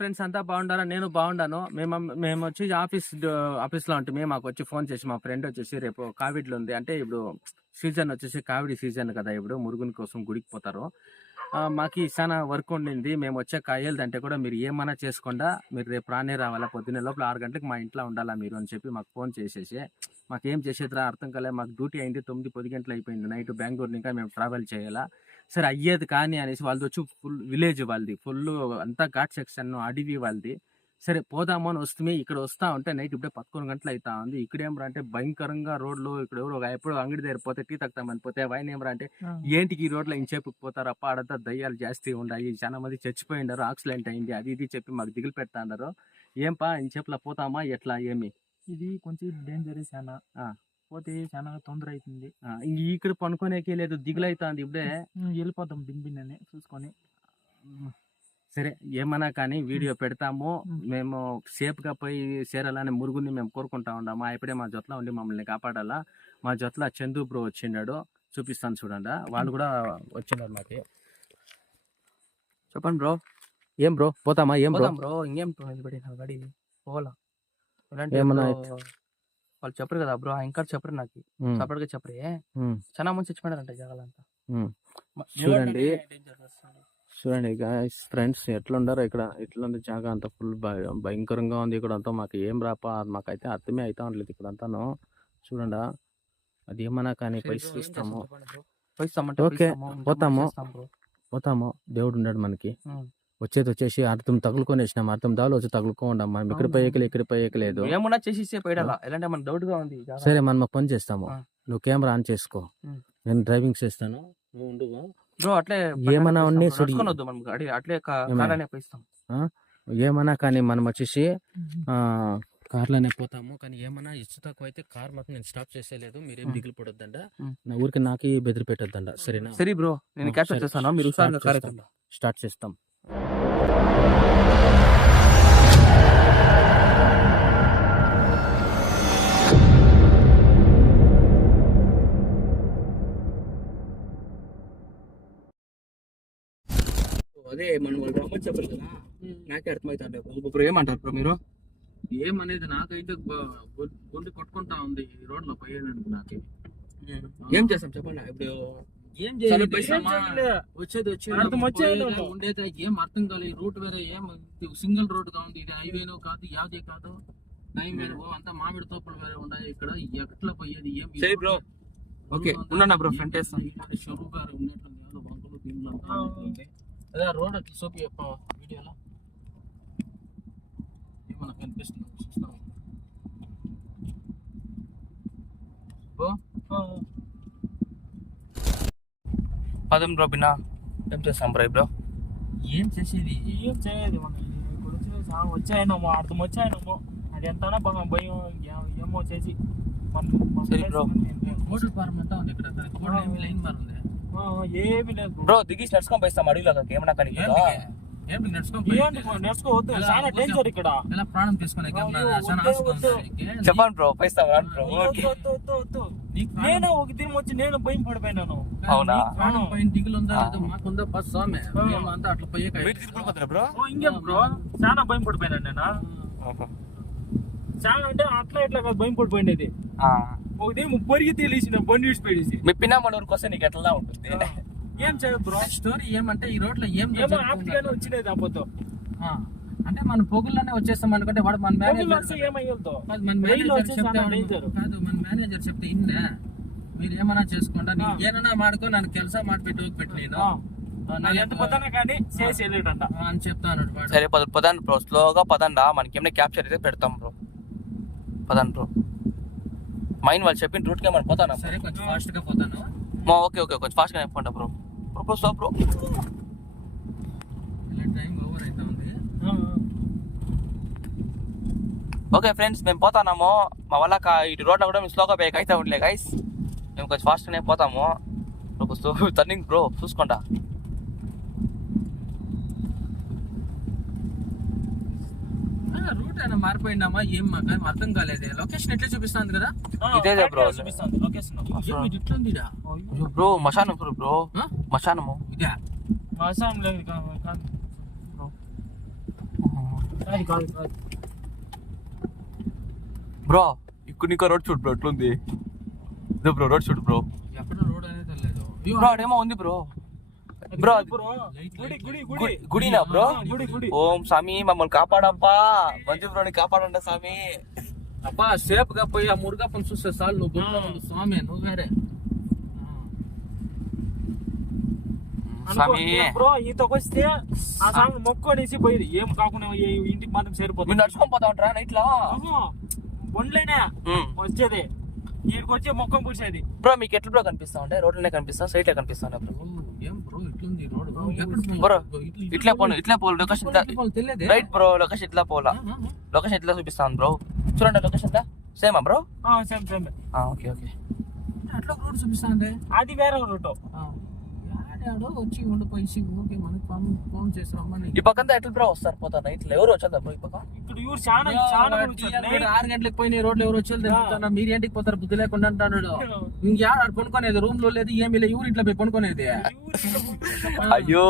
Friends అంతా బాగుండారా? నేను బాగుండాను. మేము వచ్చి ఆఫీస్లో ఉంటే మాకు వచ్చి ఫోన్ చేసి మా ఫ్రెండ్ వచ్చేసి రేపు కావిడిలో ఉంది. అంటే ఇప్పుడు సీజన్ వచ్చేసి కావిడి సీజన్ కదా, ఇప్పుడు మురుగుని కోసం గుడికి పోతారు. మాకు చాలా వర్క్ ఉండింది. మేము వచ్చే కాయలదంటే కూడా మీరు ఏమన్నా చేసుకుండా మీరు రేపు రానే రావాలా, పొద్దున్నే లోపల 6 గంటలకు మా ఇంట్లో ఉండాలా మీరు అని చెప్పి మాకు ఫోన్ చేసేసి మాకేం చేసేదిరా అర్థం కాలే. మాకు డ్యూటీ అయింది 9-10 గంటలు అయిపోయింది నైట్. బెంగళూరు ఇంకా మేము ట్రావెల్ చేయాలా. సరే అయ్యేది కానీ అనేసి వాళ్ళది వచ్చి ఫుల్ విలేజ్, వాళ్ళది ఫుల్ అంతా ఘాట్ సెక్షన్ అడవి వాళ్ళది. సరే పోదాము అని వస్తే ఇక్కడ వస్తా ఉంటే నైట్ ఇప్పుడే 11 గంటలు అవుతా ఉంది. ఇక్కడేమరా అంటే భయంకరంగా రోడ్లు. ఇక్కడ ఎవరు ఎప్పుడు అంగడి దగ్గర పోతే టీ తాగుతామని పోతే ఆయన ఏమరా అంటే ఏంటికి ఈ రోడ్లో ఇంచేపుకు పోతారు అప్ప, ఆడంతా దయ్యాలు జాస్తి ఉన్నాయి, చాలా మంది చచ్చిపోయినారు, యాక్సిడెంట్ అయింది అది ఇది చెప్పి మాకు దిగులు పెడతా అన్నారు. ఏంపా ఇంచేపులా పోతామా ఎట్లా ఏమి? ఇది కొంచెం డేంజర్ చాలా, పోతే చాలా తొందర అవుతుంది. ఇక్కడ పనుకోనేకే లేదు, దిగులు అవుతుంది. ఇప్పుడే వెళ్ళిపోతాం బిన్ అని చూసుకొని. సరే ఏమన్నా కానీ వీడియో పెడతాము. మేము సేఫ్ గా పోయి చేరాలని మురుగుని మేము కోరుకుంటా ఉన్నాము. ఇప్పుడే మా జొత్లో ఉండి మమ్మల్ని కాపాడాలా. మా జొత్లో చందు బ్రో వచ్చినాడు, చూపిస్తాను చూడండి. వాళ్ళు కూడా వచ్చినారు మాకి. చెప్పండి బ్రో. ఏం బ్రో పోతామా? ఏం బ్రో బ్రో ఇంకేం గడి పోవాలా? ఏమన్నా వాళ్ళు చెప్పరు కదా బ్రో, ఇంకా చెప్పరు నాకు సపరేట్ గా చెప్పరే. చాలా మంది చచ్చిపోయారంట జగాలంతా. చూడండి చూడండి గాయ్స్, ఫ్రెండ్స్ ఎట్లుండారో ఇక్కడ. ఎట్లుంది జాగా అంతా ఫుల్ భయంకరంగా ఉంది ఇక్కడ అంతా. మాకు ఏం రాపా, మాకైతే అర్థమే అవుతా ఉండలేదు ఇక్కడ అంతాను. చూడండి అది ఏమన్నా కానీ పైసలు చూస్తాము. ఓకే పోతాము. దేవుడు ఉన్నాడు మనకి. వచ్చేసి అర్థం తగులుకొని వచ్చినాం. అర్థం దాలు వచ్చి తగులుకోండి. మనం ఇక్కడ పోయేకలేదు. ఏమన్నా చేసి ఎలాంటి మన డౌట్ గా ఉంది. సరే మనం పని చేస్తాము. నువ్వు కెమెరా ఆన్ చేసుకో, నేను డ్రైవింగ్ చేస్తాను. బ్రో అట్లే ఏమన్నా ఉన్నాయి అట్లే ఏమన్నా కానీ మనం వచ్చేసి కార్లోనే పోతాము. కానీ ఏమన్నా ఇష్టం తక్కువ అయితే కార్ మాత్రం నేను స్టాప్ చేసేలేదు. మీరేం దిగులు పడొద్దండ, నా ఊరికి నాకి బెదిరి పెట్టొద్దండ. సరేనా? సరే బ్రో, నేను క్యాప్చర్ చేస్తాను. మీరు స్టార్ట్ చేస్తాం. అదే మనం వాళ్ళు రమ్మని చెప్పారు కదా, నాకే అర్థమవుతాడు. ఇప్పుడు ఏమంటారు బ్రో మీరు? ఏమనేది నాకైతే గుండె కొట్టుకుంటా ఉంది ఈ రోడ్ లో పోయేదానికి. నాకే ఏం చేస్తాం చెప్పండి. ఇప్పుడు ఏం వచ్చేది ఉండేది ఏం అర్థం కాలేదు. రూట్ వేరే, ఏం సింగిల్ రోడ్ గా ఉంది. ఇది హైవేనో కాదు, యాదే కాదు, టైం వేరే, అంతా మామిడి తోపులు వేరే ఉన్నాయి ఇక్కడ. ఎట్లా పోయేది ఏం? సరే బ్రో, ఓకే ఉన్నా బ్రో, ఫ్రంట్ వేస్తాం. షరువు గారు ఉన్నట్టుంది బంకులు దీంట్లో. అదే రోడ్ అట్లా సోపి వీడియోలో ఏమన్నా కనిపిస్తుంది చూస్తాం. పదం బ్రో బిన్నా ఏం చేస్తాం బ్రో? బ్రో ఏం చేసేది మనం వచ్చాయనమో అర్థం వచ్చాయనమో అది ఎంత భయం ఏమో చేసి. సరే బ్రో, కోటల్ ఫార్మ్ అంతా ఉంది ఇక్కడ. లైన్ మార్ ఉంది, ఏమి లేదు బ్రో. దిగి నడుచుకొని పోయిస్తాం అడవిలో. ఏమన్నా కానీ నడుచుకోవద్దు, చాలా డేంజర్ ఇక్కడ. ప్రాణం తీసుకునే చెప్పండి బ్రో, పోయిస్తాం బ్రో. నేను ఒక దినం వచ్చి నేను భయం పడిపోయినాను. అవునా? దిగులు ఉందా మాకుందా బస్ స్వామి అంతా అట్లా పోయే బ్రో. ఇంకేం బ్రో, చాలా భయం పడిపోయినాను నేను. చాలా అంటే అట్లా ఇట్లా భయం పడిపోయింది. ఒక దినం పొరిగి తెలిసిన బండి విడిచిపెట్టేసి మీ పిన్నమ్మనూరుకి వస్తే నీకు ఎట్లా ఉంటుంది? ఏం చేయదు బ్రో. స్టోరీ ఏమంటే ఈ రోడ్ లో ఏం వచ్చినది అబ్బతో. అంటే మన పొగుల్లోనే వచ్చేస్తాం అనుకుంటే వాడు మన మేనేజర్ మేనేజర్ చెప్తే ఇందా మీరు ఏమన్నా చేసుకోండి, నీకు ఏమన్నా మాడుకో, నన్ను ಕೆಲಸ ಮಾಡ್ಬಿಟ್ಟು ಹೋಗ್ಬಿಟ್ಟು ನೀನು అని చెప్తాను. సరే పదండి బ్రో, స్లోగా పదండా. మనకి ఏమైనా క్యాప్చర్ అయితే పెడతాం బ్రో. పదండి బ్రో. మైండ్ వాళ్ళు చెప్పిన రూట్ కే మనం పోతాను. సరే కొంచెం ఫాస్ట్ గా పోతాను. ఓకే కొంచెం ఫాస్ట్ గా పోండి bro. Slow bro. Time over అవుతా ఉంది. ఓకే ఫ్రెండ్స్, మేము పోతాము. మా వల్ల ఇటు రోడ్లో కూడా మేము స్లోగా బ్రేక్ అయితే ఉండలే గైస్. మేము కొంచెం ఫాస్ట్గానే పోతాము. Turning bro చూసుకోండా. రూట్ అయినా మారిపోయిందామా ఏం మాకు అర్థం కాలేదు. లొకేషన్ ఎట్లా చూపిస్తుంది కదా? ఇదే బ్రో చూపిస్తుంది లొకేషన్. బ్రో మశానం బ్రో, మశానము ఇదే. మశానం లేదు బ్రో ఇక్కడ నీకు రోడ్ చూడు బ్రో ఎట్లుంది ఇదో బ్రో రోడ్ చూడు బ్రో ఎక్కడ రోడ్ అనేది తెలియదు బ్రో అదేమో ఉంది బ్రో బ్రో గుడినా బ్రో ఓం స్వామి మమ్మల్ని కాపాడబ్బా మంజు బ్రోని కాపాడండి స్వామి అబ్బా సేఫ్ గా పోయి ఆ మురుగప్పని చూస్తే చాలు నువ్వు గుడిలో ఉండు స్వామి నువ్వు వేరే స్వామి బ్రో ఈతకు వస్తే ఆ స్వామి మొక్కొనేసి పోయేది ఏం కాకుండా ఇంటికి మాత్రం మీరు సరిపోతుంది నడుచుకొని పోతా ఉంటారా నైట్ లో ఒంట్లేనే వచ్చేది ఈడికి వచ్చి మొక్కం పూసేది బ్రో మీకు ఎట్లా బ్రో కనిపిస్తా ఉంటే రోడ్లనే కనిపిస్తా సైట్ లో కనిపిస్తా బ్రో ఏం బ్రో ఇట్లుంది రోడ్ బ్రో ఇట్లా పోను లొకేషన్ తెలియదు రైట్ బ్రో లొకేషన్ ఇట్లా పోలా లొకేషన్ ఇట్లా చూపిస్తాను బ్రో చూడండి లొకేషన్ సేమా bro same same okay okay అట్లా రోడ్ చూపిస్తాంది అది వేరే రూట్ వచ్చి ఉండిపోయి ఊరికి మనకి ఫోన్ చేసి రమ్మని ఈ పక్కంతా ఎట్లా బ్రో వస్తారు పోతా నైట్ లో ఎవరు వచ్చారు బ్రో ఈ పక్క ఇక్కడ ఊరు చాలా చాలా ఊరు వచ్చారు. 6 గంటలకు పోయిన రోడ్లు ఎవరు వచ్చి తెలుపుతున్నా మీరు ఏంటికి పోతారు బుద్ధి లేకుండా అంటాడు ఇంకేడ పనుకునేది రూమ్ లో లేదు ఏమీ లేదు ఇంట్లో పోయి పనుకునేది అయ్యో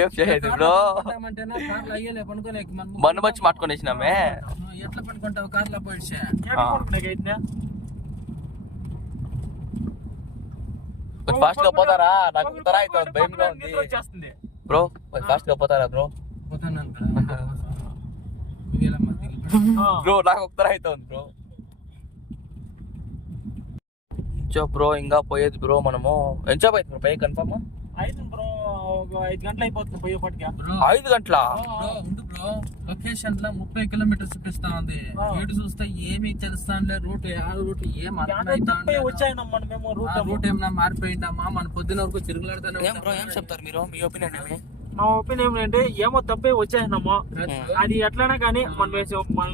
ఏం చేయదు బ్రో కార్లో అయ్యలే పనుకునే బండి వచ్చి మాట్టుకొనేసినామే ఎట్లా పనుకుంటావు కార్లో పోయి ఫాస్ట్ గా పోతారా నాకు ఉత్తర అవుతుంది భయంగా ఉంది వచ్చేస్తుంది బ్రో ఫాస్ట్ గా పోతారా బ్రో పోతాను బ్రో నాకు ఉత్తర అవుతుంది బ్రో బ్రో ఇంకా పోయేది బ్రో మనము ఎంచా పోయింది బ్రో పోయి కన్ఫర్మ్ అయితే బ్రో ఒక 5 గంటలు అయిపోతుంది పోయేపటికి 5 గంటల ఉండు బ్రో లొకేషన్ లో 30 కిలోమీటర్స్ చూపిస్తా ఉంది ఏడు చూస్తే ఏమి తెలుస్తానులే రూట్ రూట్ ఏం వచ్చాయనమ్మా మేము రూట్ ఏమన్నా మారిపోయిందమ్మా మన పొద్దున వరకు తిరుగులాడుతానే ఏం బ్రో ఏం చెప్తారు మీరు మీ ఒపీనియన్ ఏమి మా ఒపీనియన్ ఏంటంటే ఏమో తప్పే వచ్చాయనమ్మా అది ఎట్లైనా కానీ మనం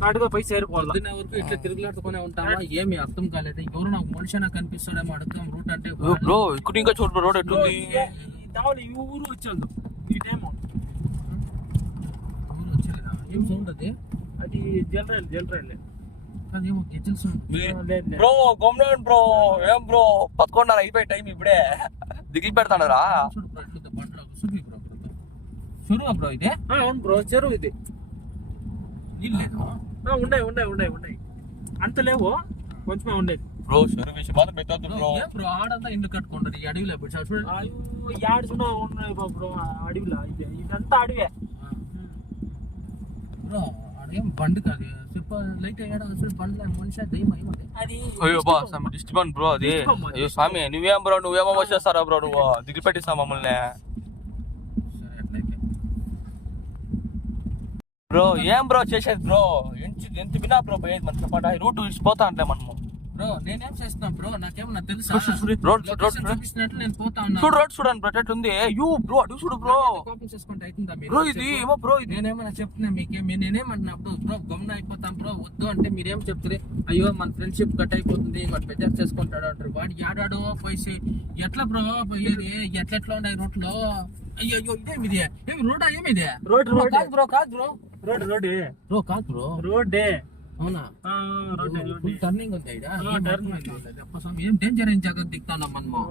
కాటుగా పోయి సేరుకోవాలి పొద్దున వరకు ఇట్లా తిరుగులాడుతూనే ఉంటామా ఏమి అర్థం కాలేదు ఎవరు నాకు మనిషి నాకు కనిపిస్తాడేమో అడుగుతాం రూట్ అంటే బ్రో ఇక్కడ ఇంకా చూడు రోడ్ ఎట్లుంది ఈ ఊరు వచ్చాడు ఈ టైం వచ్చేదా ఏం సౌండ్ అది అది జలరైల్ అదేమో గెజ్జల సౌండ్ బ్రో గమ్మున బ్రో ఏం బ్రో 11:30 అయిపోయి టైం ఇప్పుడే దిగిలి పెడతానరా చూడు బ్రో ఎట్లా బండ్లో సురువు బ్రో చెరువు బ్రో ఇదే అవును బ్రో చెరువు ఇది నీళ్ళు లేదు ఉన్నాయి అంత లేవు కొంచెమే ఉండేది బ్రో చెరువు విషయం మాత్రం పెట్టొద్దు బ్రో బ్రో ఆడంతా ఇండ్లు కట్టుకుంటారు ఈ అడవిలో ఇప్పుడు చూడండి యాడ్చున్నా ఉన్నాయి బ్రో అడవిలో ఇదంతా అడవే బ్రో ఆడేం బండి కాదు చెప్ప లైట్ అయ్యాడు అసలు బండ్ల మనిషి దయ్యం అయిపోతే అది అయ్యో బా డిస్టర్బెన్స్ బ్రో అది అయ్యో స్వామి నువ్వేం బ్రో నువ్వేమో వచ్చేస్తారా బ్రో నువ్వు దిగిలి పెట్టిస్తా మమ్మల్ని సరే అట్లయితే బ్రో ఏం బ్రో చేసేది బ్రో ఎంత వినా బ్రో పోయేది మన చెప్పండి రూట్ పోతా అంటే మనము బ్రో నేనేం చేస్తున్నా బ్రో నాకేమన్నా తెలుసా రోడ్ చూపిస్తున్నట్లు నేను పోతా ఉన్నా చూడు రోడ్ చూడండి బ్రో ఎట్లుంది యూ బ్రో అటు చూడు బ్రో కోపం చేసుకుంటే అవుతుందా మీరు బ్రో ఇది ఏమో బ్రో ఇది నేనేమన్నా చెప్తున్నా మీకే నేనేమన్నా బ్రో గమన అయిపోతాం బ్రో వద్దు అంటే మీరేం చెప్తారు అయ్యో మన ఫ్రెండ్షిప్ కట్ అయిపోతుంది వాడు బెజార్ చేసుకుంటాడు అంటారు వాడు యాడాడో పోయి ఎట్లా బ్రో పోయేది ఎట్లెట్లా ఉన్నాయి రోడ్ లో అయ్యో ఇదేమి ఇది ఏమి రోడ్ ఏమిది రోడ్ కాదు బ్రో బ్రో కాదు బ్రో రోడ్డే అవునా టర్నింగ్ ఉంది ఏం డేంజర్ ఏం జాగ్రత్త దిగుతాం మనము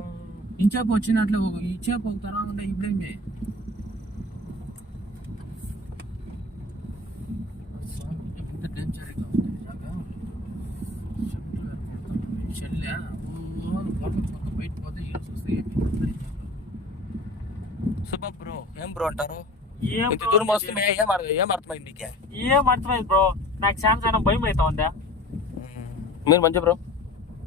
ఇంచేపు వచ్చినట్లు ఇచ్చేపు అవుతారా అంటే ఇప్పుడేమి డేంజర్గా ఉంది జాగా చెల్లె బయట పోతే ఏం చూస్తే సూపర్ బ్రో ఏం బ్రో అంటారు ఏం ఇంత దూరం వస్తే ఏం అర్థమైంది నీకే ఏం అర్థమైంది బ్రో నాకు ఛాన్స్ అయినా భయం అవుతా ఉందా మీరు మంచి బ్రో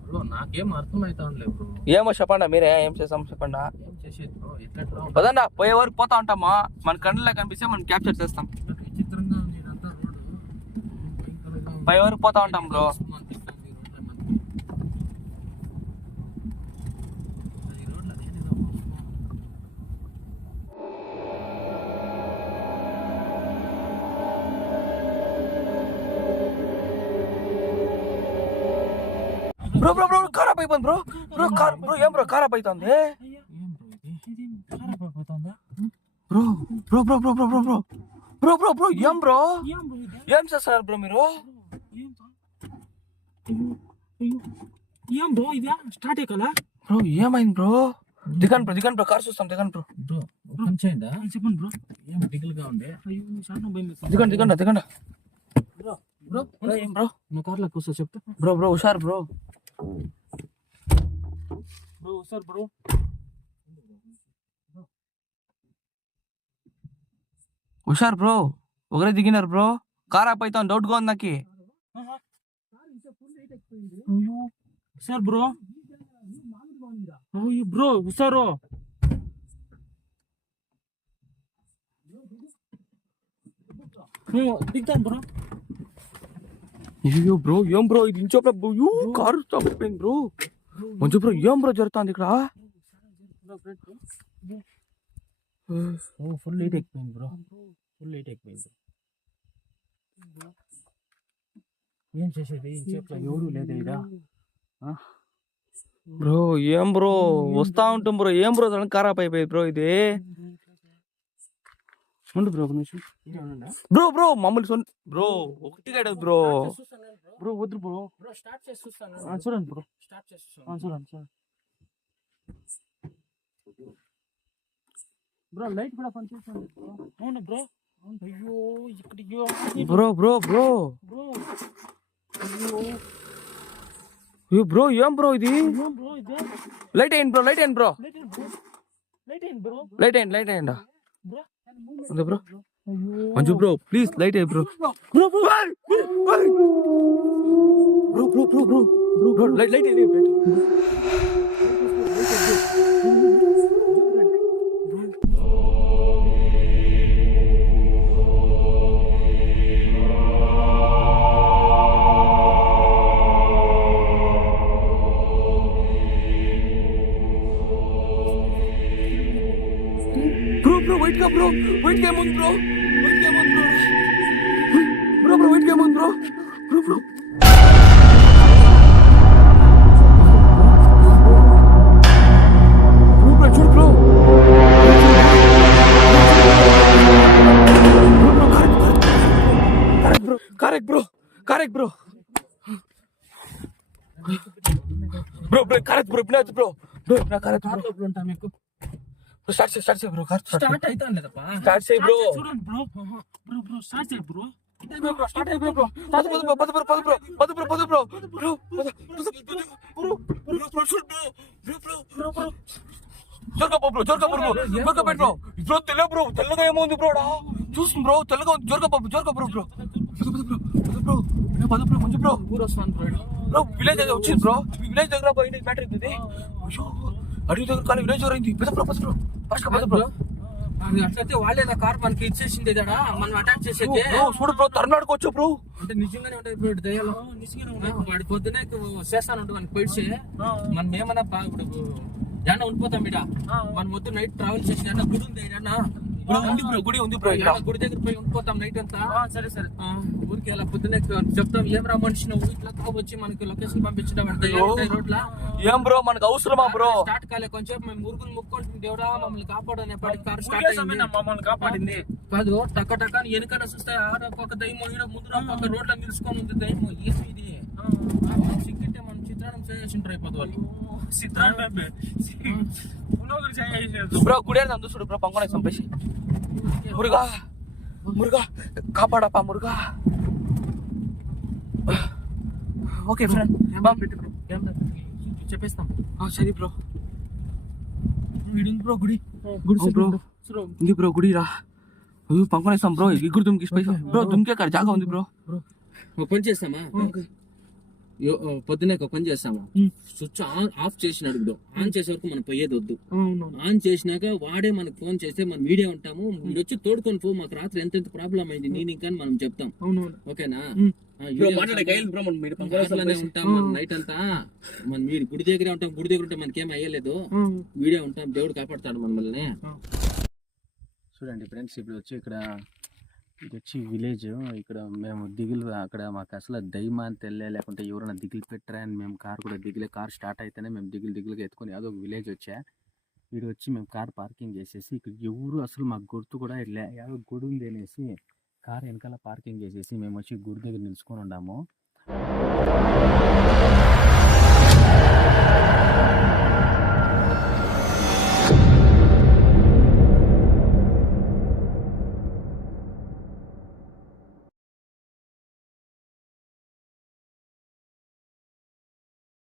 బ్రో నాకేం అర్థమైతా ఉండలే బ్రో ఏమో చెప్పండి మీరే ఏం చేస్తాం చెప్పండి ఏం చేసేది బ్రో ఎట్లా పదండి పోయే వరకు పోతా ఉంటామా మన కళ్ళలో కనిపిస్తే మనం క్యాప్చర్ చేస్తాం విచిత్రంగా ఉంది ఇదంతా రోడ్డు పోయే వరకు పోతా ఉంటాం బ్రో బ్రో బ్రో బ్రో ఖరాబ్ అయిపోయింది బ్రో ఏం బ్రో ఖరాబ్ అవుతుంది bro bro bro bro bro bro bro bro bro ఏం బ్రో ఏం చేస్తున్నారు బ్రో మీరు ఏం బ్రో ఇదా స్టార్ట్ అయ్యా బ్రో ఏమైంది బ్రో దిగండి బ్రో కార్ చూస్తాం దిగండి బ్రో బ్రో పంచేయండి చెప్పండి బ్రో. ఏం దిగులుగా ఉంది. అయ్యో చాలా భయం వేస్తుంది. దిగండి దిగండి దిగండి బ్రో ఏం బ్రో నా కార్లో కూర్చో చెప్తా బ్రో హుషారు బ్రో. Bro sir bro. హుషారు బ్రో, ఒకరే దిగినారు బ్రో. కార్ ఆపైతాను డౌట్గా ఉంది నాకు. అయ్యో సార్ బ్రో. అయ్యో బ్రో సారు దిగుతాను బ్రో. అయ్యో బ్రో ఏం బ్రో ఇది ఇంచో బ్రో కారు స్టాప్ అయిపోయింది బ్రో. మంచి బ్రో ఏం బ్రో జరుగుతుంది ఇక్కడ? ఫుల్ హీట్ ఎక్కిపోయింది బ్రో. ఫుల్ హీట్ ఎక్కిపోయింది. ఏం చేసేది ఇంట్లో ఎవరు లేదు ఇక్కడ. బ్రో ఏం బ్రో వస్తా ఉంటాం బ్రో. ఏం బ్రో కార్ ఆప్ అయిపోయింది బ్రో ఇది. ఉండు బ్రో ఒక నిమిషం బ్రో మమ్మల్ని బ్రో ఒకటిగా బ్రో. బ్రో వద్దు బ్రో. స్టార్ట్ చేసి చూస్తాను. చూడండి బ్రో. స్టార్ట్ చేసి చూడండి బ్రో. లైట్ కూడా పనిచేస్తుంది బ్రో. అవును బ్రో. అయ్యో ఇక్కడ బ్రో బ్రో బ్రో బ్రో. అయ్యో బ్రో ఏం బ్రో ఇది? బ్రో ఇదే లైట్ అయ్యింది బ్రో. లైట్ అయ్యింది బ్రో. లైట్ లైట్ అయ్యిందా bro. Bro? Manju bro please light అయ్యి bro. Bro bro bro bro bro bro light అయ్యి బ్రో వైట్ గా బ్రో. వైట్ గా ఏముంది బ్రో? వైట్ గా ఏముంది బ్రో? బ్రో వైట్ గా ఏముంది బ్రో? బ్రో చూడు bro. Correct bro. Correct bro. Bro correct bro. Vinayak bro. Bro correct bro. లోపల ఉంటా మీకు. స్టార్ట్ చేయి బ్రో. స్టార్ట్ అవుతాను లేదప్పా. స్టార్ట్ చేయి బ్రో. చూడండి బ్రో. బ్రో స్టార్ట్ చేయి బ్రో. స్టార్ట్ అయ్యి బ్రో. పదు బ్రో. జోర్గా పెట్టు బ్రో. తెల్ల బ్రో. తెల్లగా ఏముంది బ్రోడా? చూస్తుంది బ్రో. తెల్లగా ఉంది. జోర్గా బ్రో. పదు బ్రో మంచి బ్రో. ఊరు వస్తాను బ్రో విలేజ్ అయితే వచ్చింది బ్రో. విలేజ్ దగ్గర పోయింది మ్యాటర్ అవుతుంది. అయ్యో అడిగి దగ్గర కానీ విలేజ్ దగ్గర అయింది. పద బ్రో. First bro. అది అట్లయితే వాళ్ళే కార్ మనకి ఇచ్చేసింది కదా, మనం అటాక్ చేసేది. చూడు బ్రో తరుణాడుకోవచ్చు బ్రో. అంటే నిజంగానే ఉంటాయి ఇప్పుడు దయ్యాలు. వాడి పొద్దునే చేస్తాను ఉంటుంది మనకి పోయిడ్చి. మనం ఏమన్నా ఇప్పుడు ఏమన్నా ఉండిపోతాం ఇడ. మనం వద్దు నైట్ ట్రావెల్ చేసి గుడి ఉంది ఏడన్నా. గుడి ఉంది బ్రో. గుడి దగ్గర పోయి ఉండిపోతాం నైట్ అంతా. సరే ఊరికి అలా పొద్దునే చెప్తాం ఏం రా మనిషి నువ్వు ఇట్లా వచ్చి మనకి లొకేషన్ పంపించడం రోడ్ల. ఏం బ్రో మనకు అవసరమా బ్రో? స్టార్ట్ కాలే కొంచెం మేము మురుగులు ముక్కుంటుంది. దేవుడా మమ్మల్ని కాపాడని కార్ స్టార్ట్ అయింది. మమ్మల్ని కాపాడింది కాదు టక్క టక్క వెనుకన చూస్తే ఆడొక దయ్యమో ఈడ ముందు ఒక రోడ్ల నిలుచుకొని ఉంది దయ్యమో. ఏమి ఇది సిక్కింటే మనం చిత్రాన్ని చేసింటారు అయిపోతుంది వాళ్ళు. బ్రో గుడి చూడు బ్రో. పంకొని చంపేసి మురుగా కాపాడపా మురుగా. ఓకే ఫ్రెండ్ చెప్పేస్తాం. సరే బ్రో. బ్రో గుడి బ్రో ఉంది బ్రో. గుడి రా. పంకొనేస్తాం బ్రో. ఎగురు దుమ్కి బ్రో. దుమ్కే కాడ జాగా ఉంది బ్రో. ఒక పని చేస్తామా? పొద్దునే ఒక పని చేస్తాము. స్విచ్ ఆఫ్ చేసినాడు ఇప్పుడు. ఆన్ చేసే వరకు మనం పోయేది వద్దు. ఆన్ చేసినాక వాడే మనకు ఫోన్ చేస్తే మనం వీడియో ఉంటాము. మీరు వచ్చి తోడుకొని పో. మాకు రాత్రి ఎంత ప్రాబ్లం అయింది నేను ఇంకా మనం చెప్తాం. ఓకేనా? ఉంటాం మనం నైట్ అంతా. మనం మీరు గుడి దగ్గర ఉంటాం. గుడి దగ్గర ఉంటే మనకేం అయ్యలేదు. వీడియో ఉంటాం. దేవుడు కాపాడుతాడు మనల్ని. చూడండి ఫ్రెండ్స్ ఇప్పుడు వచ్చి ఇక్కడ ఇది వచ్చి విలేజ్. ఇక్కడ మేము దిగులు అక్కడ మాకు అసలు దయ్యమా అని తెలియ, లేకుంటే ఎవరైనా దిగులు పెట్టరా అని మేము కార్ కూడా దిగులే. కార్ స్టార్ట్ అయితేనే మేము దిగులుగా ఎత్తుకొని అదొక విలేజ్ వచ్చా. వీడు వచ్చి మేము కార్ పార్కింగ్ చేసేసి ఇక్కడ ఎవరు అసలు మాకు గుర్తు కూడా లే, యాదో గుడి ఉంది అనేసి కార్ వెనకాల పార్కింగ్ చేసేసి మేము వచ్చి గుడి దగ్గర నిలుచుకొని ఉన్నాము.